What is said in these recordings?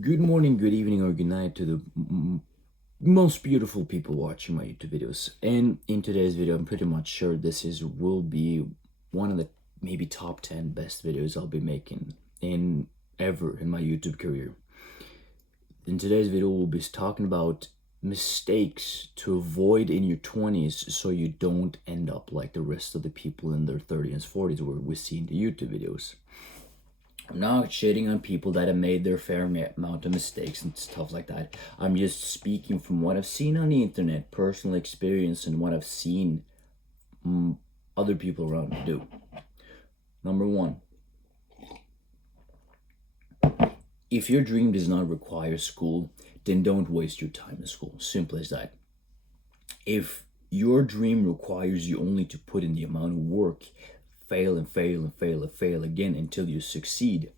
Good morning, good evening, or good night to the most beautiful people watching my YouTube videos. And in today's video, I'm pretty much sure will be one of the maybe top 10 best videos I'll be making in ever in my YouTube career. In today's video, we'll be talking about mistakes to avoid in your 20s so you don't end up like the rest of the people in their 30s and 40s where we see in the YouTube videos. I'm not shitting on people that have made their fair amount of mistakes and stuff like that. I'm just speaking from what I've seen on the internet, personal experience, and what I've seen other people around me do. Number one, if your dream does not require school, then don't waste your time in school. Simple as that. If your dream requires you only to put in the amount of work, fail and fail and fail and fail again until you succeed,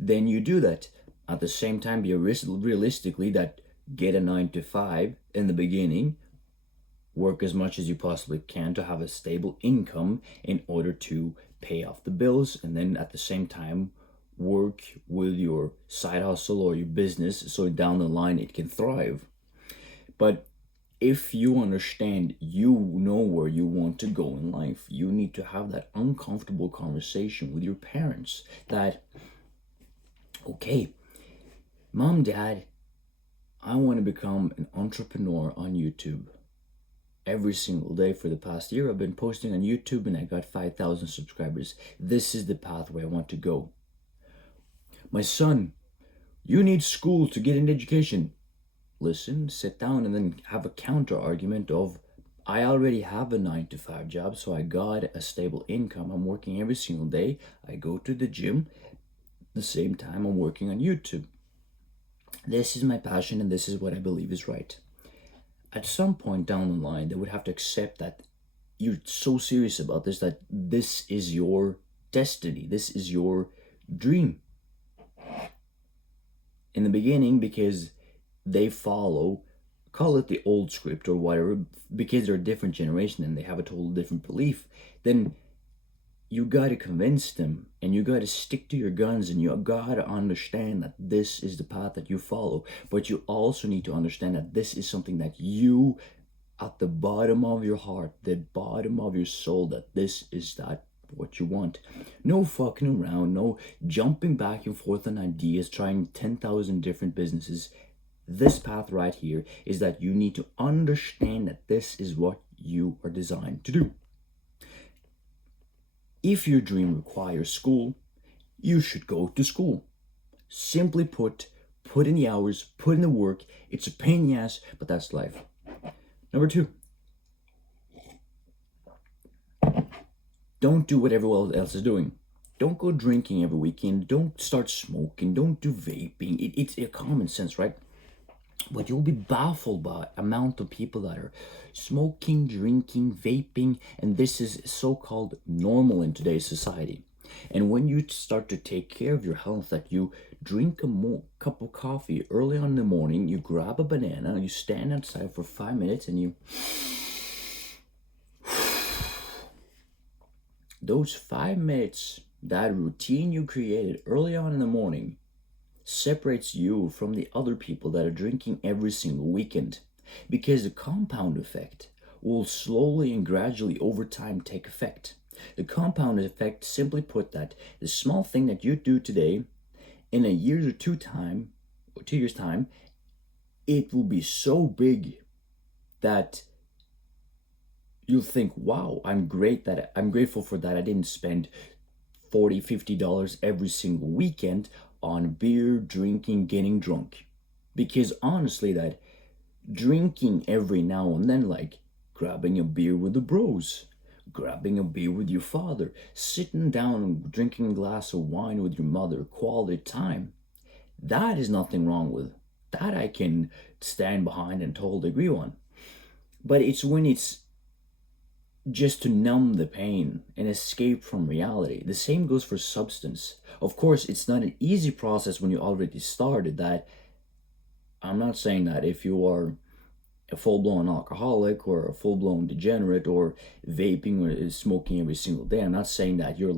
then you do that. At the same time, be realistically that get a 9 to 5 in the beginning, work as much as you possibly can to have a stable income in order to pay off the bills, and then at the same time work with your side hustle or your business so down the line it can thrive. But if you understand, you know where you want to go in life, you need to have that uncomfortable conversation with your parents that, okay, Mom, Dad, I want to become an entrepreneur on YouTube. Every single day for the past year, I've been posting on YouTube and I got 5,000 subscribers. This is the pathway I want to go. My son, you need school to get an education. Listen, sit down, and then have a counter argument of, I already have a 9 to 5 job, so I got a stable income. I'm working every single day. I go to the gym. At the same time, I'm working on YouTube. This is my passion, and this is what I believe is right. At some point down the line, they would have to accept that you're so serious about this, that this is your destiny. This is your dream. In the beginning, because they follow, call it the old script or whatever, because they're a different generation and they have a total different belief, then you gotta convince them and you gotta stick to your guns and you gotta understand that this is the path that you follow. But you also need to understand that this is something that you, at the bottom of your heart, the bottom of your soul, that this is that what you want. No fucking around, no jumping back and forth on ideas, trying 10,000 different businesses. This path right here is that you need to understand that this is what you are designed to do. If your dream requires school, you should go to school. Simply put in the hours, put in the work. It's a pain in the ass, but that's life. Number two, don't do what everyone else is doing. Don't go drinking every weekend. Don't start smoking. Don't do vaping. It's a common sense, right? But you'll be baffled by the amount of people that are smoking, drinking, vaping, and this is so-called normal in today's society. And when you start to take care of your health, that you drink a cup of coffee early on in the morning, you grab a banana, you stand outside for 5 minutes, and you... Those 5 minutes, that routine you created early on in the morning, separates you from the other people that are drinking every single weekend, because the compound effect will slowly and gradually over time take effect. The compound effect, simply put, that the small thing that you do today, in a year or 2 years time, it will be so big that you'll think, wow, I'm grateful for that. I didn't spend $40, $50 every single weekend on beer, drinking, getting drunk. Because honestly, that drinking every now and then, like grabbing a beer with the bros, grabbing a beer with your father, sitting down and drinking a glass of wine with your mother, quality time, that is nothing wrong with. That I can stand behind and totally agree on. But it's when it's just to numb the pain and escape from reality. The same goes for substance. Of course, it's not an easy process when you already started that. I'm not saying that if you are a full-blown alcoholic or a full-blown degenerate or vaping or smoking every single day, I'm not saying that your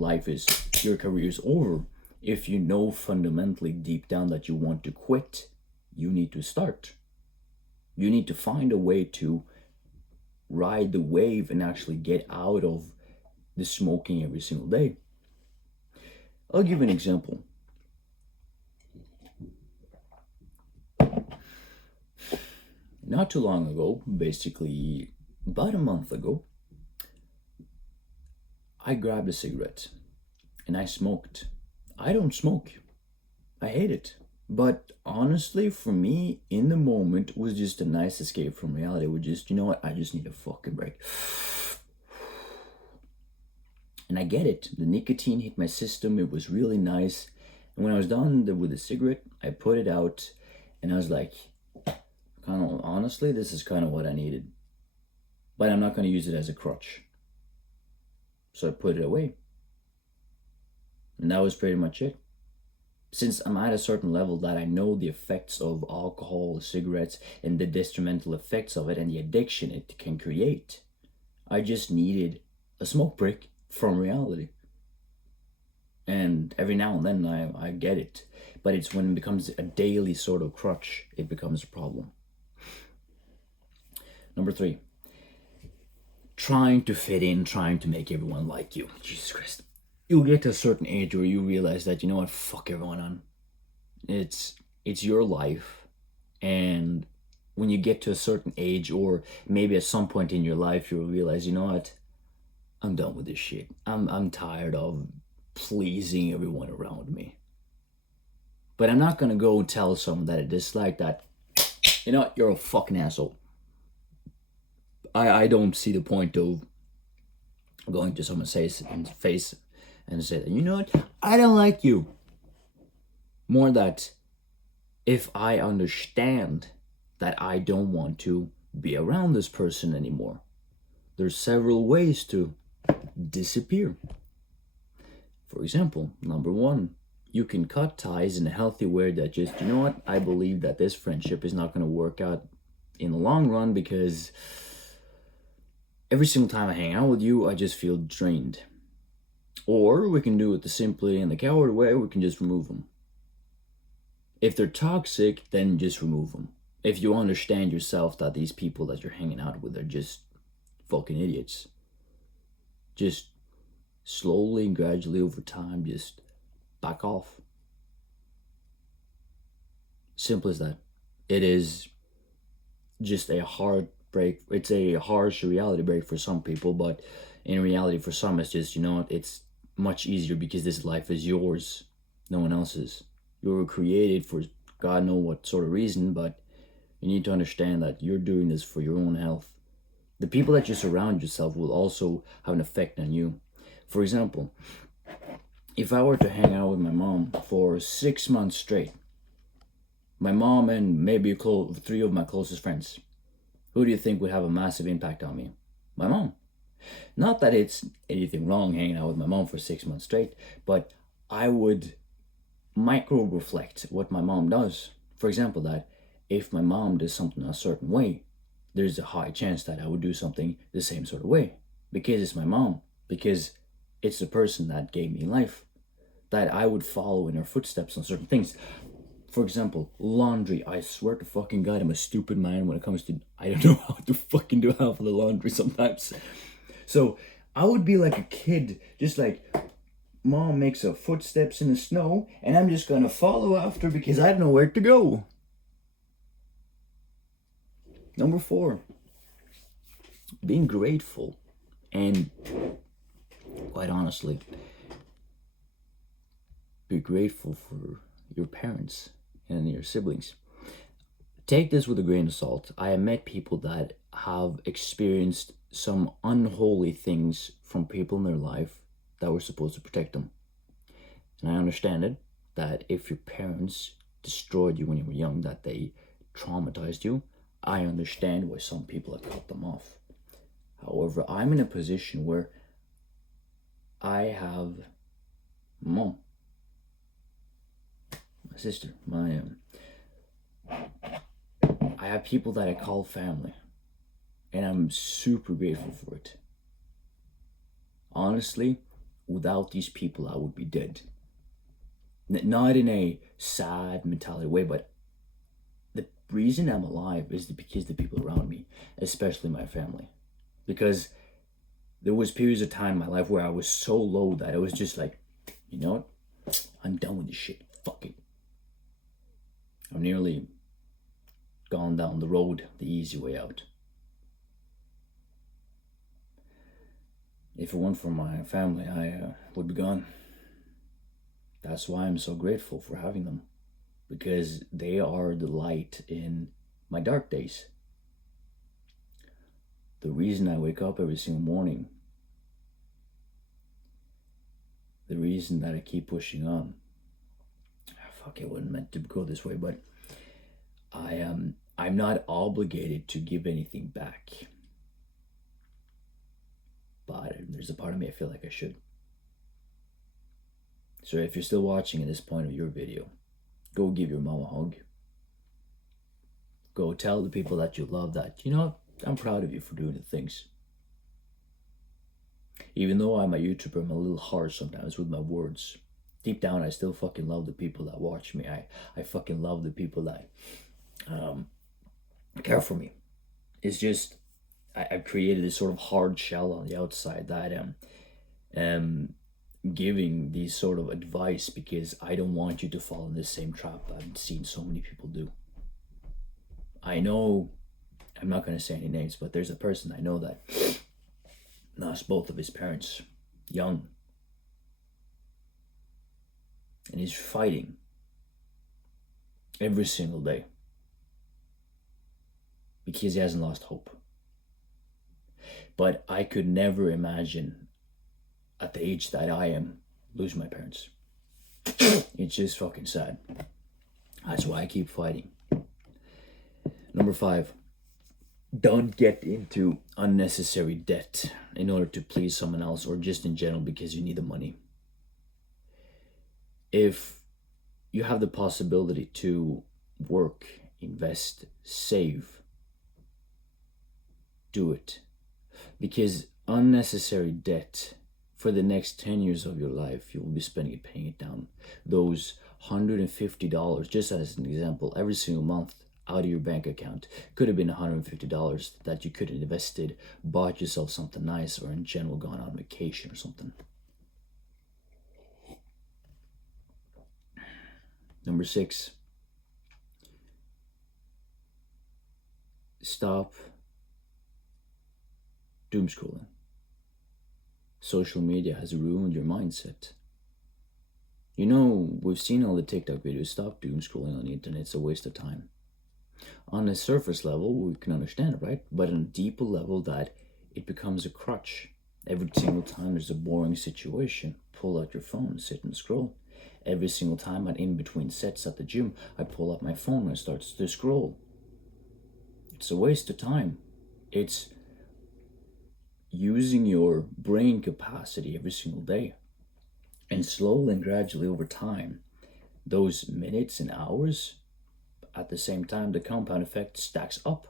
career is over. If you know fundamentally deep down that you want to quit, you need to start. You need to find a way to ride the wave and actually get out of the smoking every single day. I'll give you an example. Not too long ago, basically about a month ago, I grabbed a cigarette and I smoked. I don't smoke. I hate it. But honestly, for me, in the moment, it was just a nice escape from reality. It was just, you know what, I just need a fucking break. And I get it. The nicotine hit my system. It was really nice. And when I was done with the cigarette, I put it out and I was like, kind of honestly, this is kind of what I needed. But I'm not going to use it as a crutch. So I put it away. And that was pretty much it. Since I'm at a certain level that I know the effects of alcohol, cigarettes, and the detrimental effects of it and the addiction it can create, I just needed a smoke break from reality. And every now and then I get it. But it's when it becomes a daily sort of crutch, it becomes a problem. Number 3, trying to fit in, trying to make everyone like you. Jesus Christ. You'll get to a certain age where you realize that, you know what, fuck everyone on. It's your life. And when you get to a certain age, or maybe at some point in your life, you'll realize, you know what, I'm done with this shit. I'm tired of pleasing everyone around me. But I'm not gonna go tell someone that I dislike that, you know what, you're a fucking asshole. I don't see the point of going to someone's face and say that, you know what, I don't like you. More that if I understand that I don't want to be around this person anymore, there's several ways to disappear. For example, number 1, you can cut ties in a healthy way that just, you know what, I believe that this friendship is not going to work out in the long run because every single time I hang out with you, I just feel drained. Or we can do it the simply and the coward way, we can just remove them. If they're toxic, then just remove them. If you understand yourself that these people that you're hanging out with are just fucking idiots, just slowly and gradually over time, just back off. Simple as that. It is just a hard break. It's a harsh reality break for some people, but in reality for some it's just, you know what, it's much easier because this life is yours, no one else's. You were created for God know what sort of reason, but you need to understand that you're doing this for your own health. The people that you surround yourself will also have an effect on you. For example, if I were to hang out with my mom for 6 months straight, my mom and maybe 3 of my closest friends, who do you think would have a massive impact on me? My mom. Not that it's anything wrong hanging out with my mom for 6 months straight, but I would micro reflect what my mom does. For example, that if my mom does something a certain way, there's a high chance that I would do something the same sort of way. Because it's my mom. Because it's the person that gave me life. That I would follow in her footsteps on certain things. For example, laundry. I swear to fucking God, I'm a stupid man when it comes to, I don't know how to fucking do half of the laundry sometimes. So I would be like a kid, just like, Mom makes her footsteps in the snow, and I'm just gonna follow after because I don't know where to go. Number 4, being grateful. And quite honestly, be grateful for your parents and your siblings. Take this with a grain of salt. I have met people that have experienced some unholy things from people in their life that were supposed to protect them. And I understand it, that if your parents destroyed you when you were young, that they traumatized you. I understand why some people have cut them off. However, I'm in a position where I have mom, my sister, I have people that I call family, and I'm super grateful for it. Honestly, without these people, I would be dead. Not in a sad mentality way, but the reason I'm alive is because the people around me, especially my family. Because there was periods of time in my life where I was so low that I was just like, you know what? I'm done with this shit. Fuck it. I've nearly gone down the road the easy way out. If it weren't for my family, I would be gone. That's why I'm so grateful for having them, because they are the light in my dark days. The reason I wake up every single morning, the reason that I keep pushing on. Fuck, it wasn't meant to go this way, but I'm not obligated to give anything back. But there's a part of me I feel like I should. So if you're still watching at this point of your video, go give your mom a hug. Go tell the people that you love that, you know, I'm proud of you for doing the things. Even though I'm a YouTuber, I'm a little harsh sometimes with my words. Deep down, I still fucking love the people that watch me. I fucking love the people that care for me. It's just, I've created this sort of hard shell on the outside that giving these sort of advice because I don't want you to fall in the same trap I've seen so many people do. I know, I'm not going to say any names, but there's a person I know that lost both of his parents young. And he's fighting every single day because he hasn't lost hope. But I could never imagine at the age that I am losing my parents. It's just fucking sad. That's why I keep fighting. Number 5, don't get into unnecessary debt in order to please someone else or just in general because you need the money. If you have the possibility to work, invest, save, do it. Because unnecessary debt for the next 10 years of your life, you will be spending it paying it down. Those $150, just as an example, every single month out of your bank account could have been $150 that you could have invested, bought yourself something nice, or in general gone on vacation or something. Number 6, stop doom scrolling. Social media has ruined your mindset. You know, we've seen all the TikTok videos. Stop doom scrolling on the internet. It's a waste of time. On a surface level, we can understand it, right? But on a deeper level, that it becomes a crutch. Every single time there's a boring situation, pull out your phone, sit and scroll. Every single time I'm in between sets at the gym, I pull up my phone and start to scroll. It's a waste of time. It's using your brain capacity every single day. And slowly and gradually over time, those minutes and hours, at the same time, the compound effect stacks up.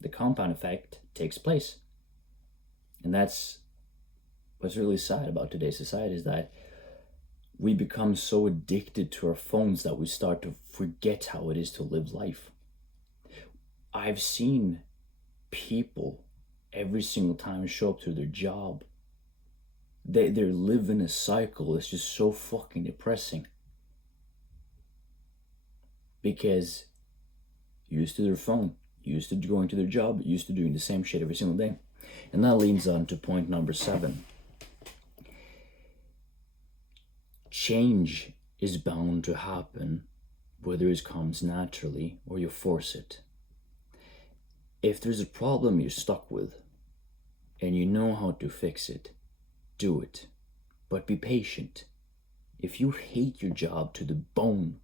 The compound effect takes place. And that's what's really sad about today's society, is that we become so addicted to our phones that we start to forget how it is to live life. I've seen people every single time show up to their job. They're living a cycle that's just so fucking depressing. Because used to their phone, used to going to their job, used to doing the same shit every single day. And that leads on to point number 7. Change is bound to happen, whether it comes naturally or you force it. If there's a problem you're stuck with and you know how to fix it, do it. But be patient. If you hate your job to the bone,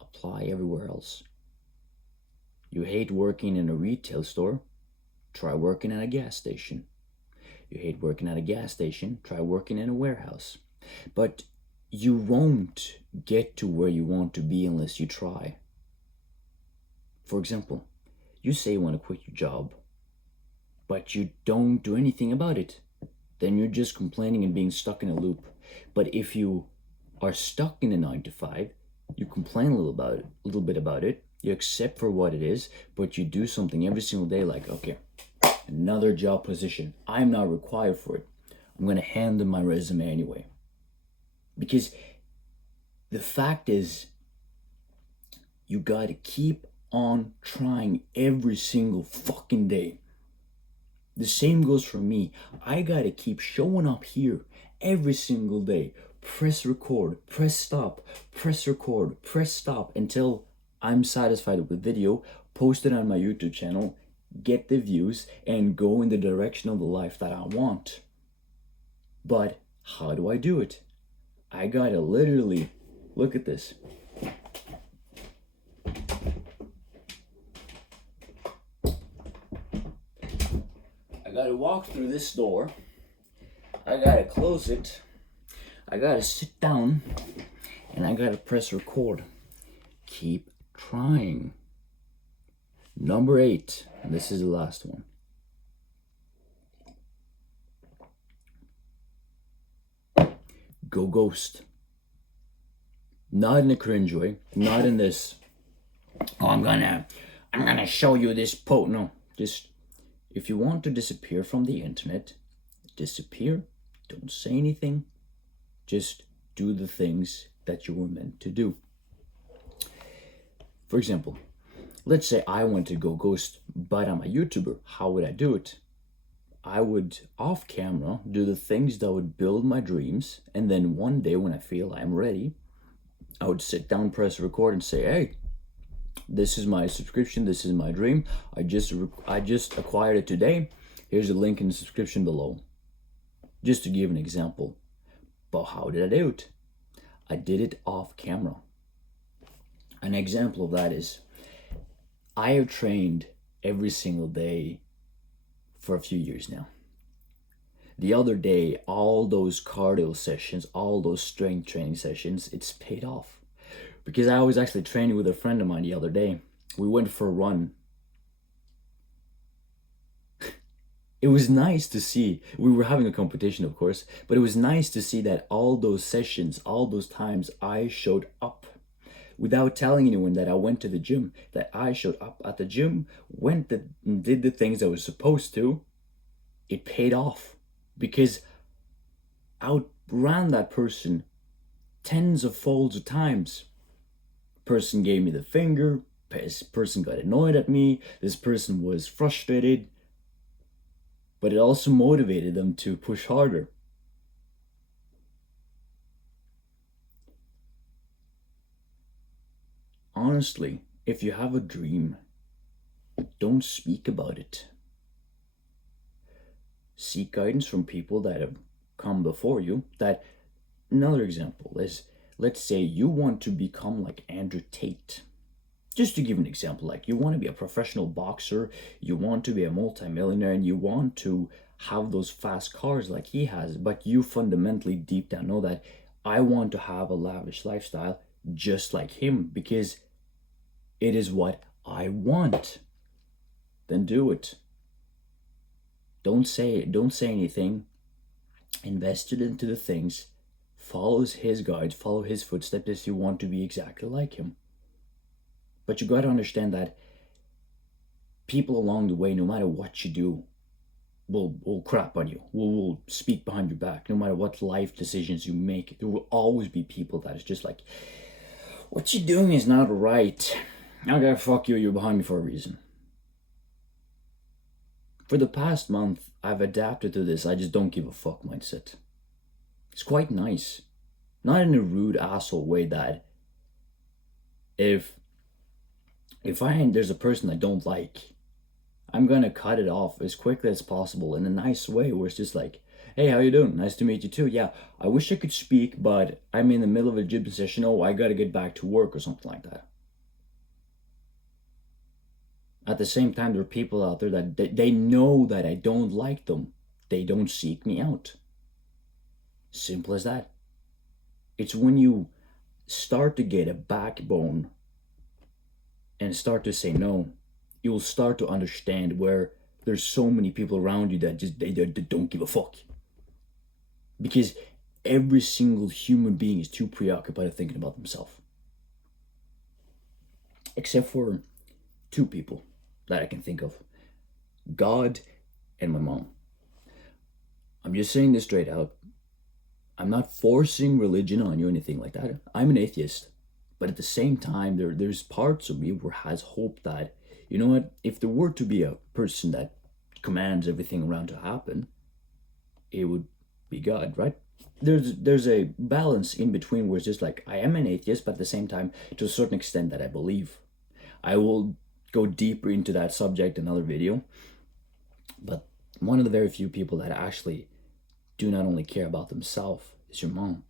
apply everywhere else. You hate working in a retail store, try working at a gas station. You hate working at a gas station, try working in a warehouse. But you won't get to where you want to be unless you try. For example, you say you want to quit your job, but you don't do anything about it. Then you're just complaining and being stuck in a loop. But if you are stuck in a 9 to 5, you complain a little bit about it, you accept for what it is, but you do something every single day like, okay, another job position. I'm not required for it. I'm gonna hand them my resume anyway. Because the fact is, you gotta keep on trying every single fucking day. The same goes for me. I gotta keep showing up here every single day. Press record, press stop, press record, press stop until I'm satisfied with the video, post it on my YouTube channel, get the views, and go in the direction of the life that I want. But how do I do it? I gotta literally, look at this. I gotta walk through this door. I gotta close it. I gotta sit down. And I gotta press record. Keep trying. Number 8. And this is the last one. Go ghost. Not in a cringe way. Not in this, oh, I'm gonna show you this post. No, just, if you want to disappear from the internet, disappear. Don't say anything. Just do the things that you were meant to do. For example, let's say I want to go ghost, but I'm a YouTuber. How would I do it? I would, off camera, do the things that would build my dreams, and then one day when I feel I'm ready, I would sit down, press record, and say, hey, this is my subscription, this is my dream. I just acquired it today. Here's a link in the description below. Just to give an example. But how did I do it? I did it off camera. An example of that is, I have trained every single day for a few years now. The other day, all those cardio sessions, all those strength training sessions, it's paid off. Because I was actually training with a friend of mine the other day. We went for a run. It was nice to see, we were having a competition of course, but it was nice to see that all those sessions, all those times I showed up without telling anyone that I went to the gym, that I showed up at the gym, did the things I was supposed to. It paid off because I outran that person tens of folds of times. Person gave me the finger, this person got annoyed at me, this person was frustrated, but it also motivated them to push harder. Honestly, if you have a dream, don't speak about it. Seek guidance from people that have come before you. That, another example is, let's say you want to become like Andrew Tate. Just to give an example, like you want to be a professional boxer, you want to be a multimillionaire, and you want to have those fast cars like he has, but you fundamentally deep down know that I want to have a lavish lifestyle just like him because it is what I want. Then do it. Don't say anything. Invest it into the things. Follow his guides, follow his footsteps if you want to be exactly like him. But you gotta understand that people along the way, no matter what you do, will crap on you, will speak behind your back. No matter what life decisions you make, there will always be people that is just like, what you're doing is not right. I gotta fuck you, you're behind me for a reason. For the past month, I've adapted to this I just don't give a fuck mindset. It's quite nice. Not in a rude asshole way that if there's a person I don't like, I'm gonna cut it off as quickly as possible in a nice way where it's just like, hey, how you doing? Nice to meet you too. Yeah, I wish I could speak, but I'm in the middle of a gym session. Oh, I gotta get back to work or something like that. At the same time, there are people out there that they know that I don't like them. They don't seek me out. Simple as that. It's when you start to get a backbone and start to say no, you'll start to understand where there's so many people around you that just they don't give a fuck. Because every single human being is too preoccupied with thinking about themselves. Except for two people that I can think of: God and my mom. I'm just saying this straight out. I'm not forcing religion on you or anything like that. I'm an atheist. But at the same time, there's parts of me where has hope that, you know what, if there were to be a person that commands everything around to happen, it would be God, right? There's a balance in between where it's just like, I am an atheist, but at the same time, to a certain extent, that I believe. I will go deeper into that subject in another video. But one of the very few people that actually do not only care about themselves is your mom.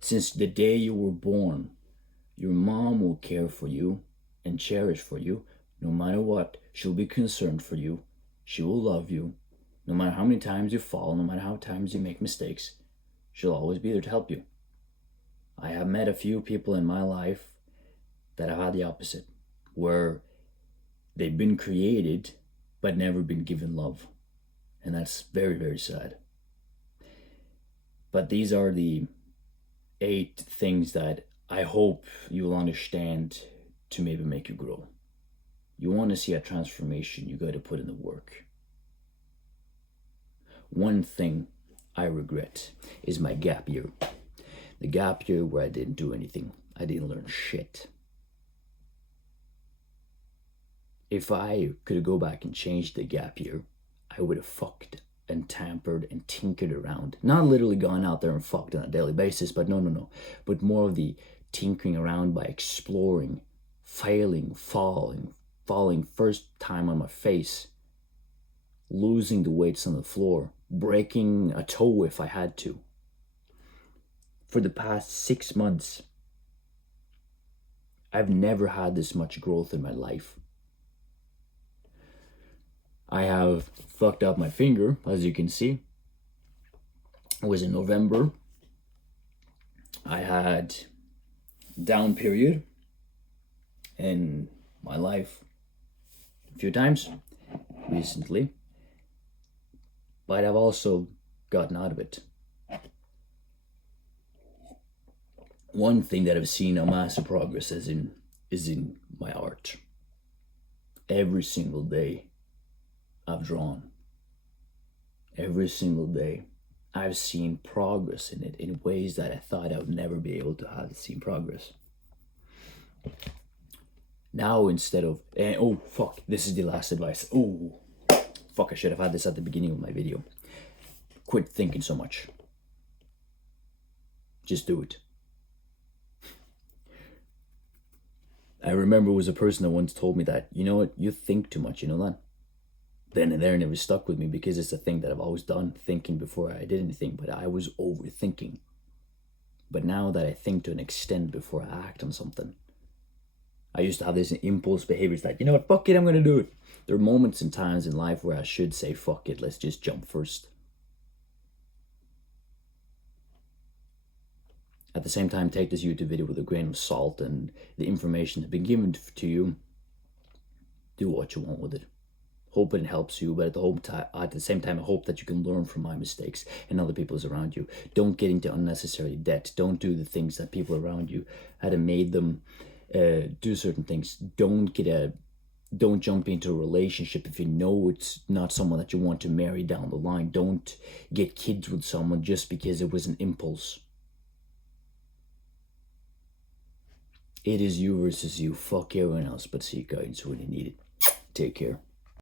Since the day you were born, your mom will care for you and cherish for you. No matter what, she'll be concerned for you. She will love you. No matter how many times you fall, no matter how many times you make mistakes, she'll always be there to help you. I have met a few people in my life that have had the opposite, where they've been created but never been given love. And that's very, very sad. But these are the 8 things that I hope you will understand to maybe make you grow. You want to see a transformation, you got to put in the work. One thing I regret is my gap year. The gap year where I didn't do anything. I didn't learn shit. If I could go back and change the gap year, I would have fucked and tampered and tinkered around. Not literally gone out there and fucked on a daily basis, but no. But more of the tinkering around by exploring, failing, falling first time on my face, losing the weights on the floor, breaking a toe if I had to. For the past 6 months, I've never had this much growth in my life. I have fucked up my finger, as you can see. It was in November. I had down period in my life a few times recently, but I've also gotten out of it. One thing that I've seen a massive progress is in my art. Every single day I've drawn. Every single day I've seen progress in it in ways that I thought I would never be able to have seen progress. Now instead of, oh fuck, this is the last advice. Oh fuck, I should have had this at the beginning of my video. Quit thinking so much. Just do it. I remember it was a person that once told me that, you know what, you think too much, you know that? Then and there, never stuck with me because it's a thing that I've always done, thinking before I did anything, but I was overthinking. But now that I think to an extent before I act on something, I used to have this impulse behaviors that, you know what, fuck it, I'm gonna do it. There are moments and times in life where I should say, fuck it, let's just jump first. At the same time, take this YouTube video with a grain of salt, and the information that's been given to you, do what you want with it. Hope it helps you, but at the same time, I hope that you can learn from my mistakes and other people's around you. Don't get into unnecessary debt. Don't do the things that people around you had made them do certain things. Don't jump into a relationship if you know it's not someone that you want to marry down the line. Don't get kids with someone just because it was an impulse. It is you versus you. Fuck everyone else, but seek guidance when you need it. Take care.